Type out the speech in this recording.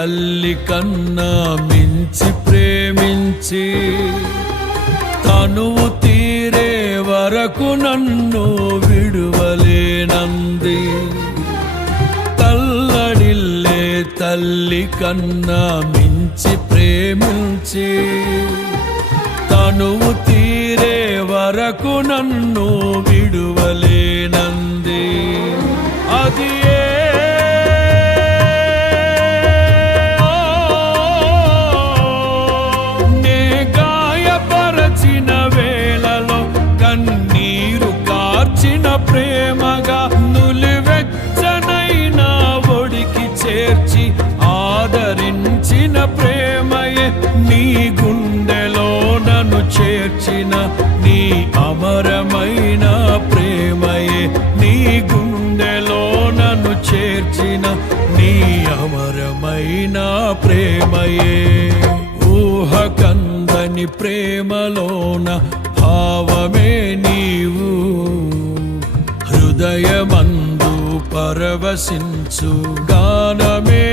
తల్లి కన్నా మించి ప్రేమించి తనువు తీరే వరకు నన్ను విడువలేనంది. తల్లడిల్లే తల్లి కన్నా మించి ప్రేమించి తనువు తీరే వరకు నన్ను విడువలేనంది. అది నే గాయపరచిన వేళలో కన్నీరు కార్చిన ప్రేమగా నులివెచ్చనైనా ఒడికి చేర్చి ఆదరించిన ప్రేమయే నీ గుండెలో నన్ను చేర్చిన నీ అమరమైన ప్రేమయే నీ గుండెలో నన్ను చేర్చిన నీ అమరమైన ప్రేమయే. ఊహకందని ప్రేమలోన భావమే నీవు హృదయమందు పరవశించు గానమే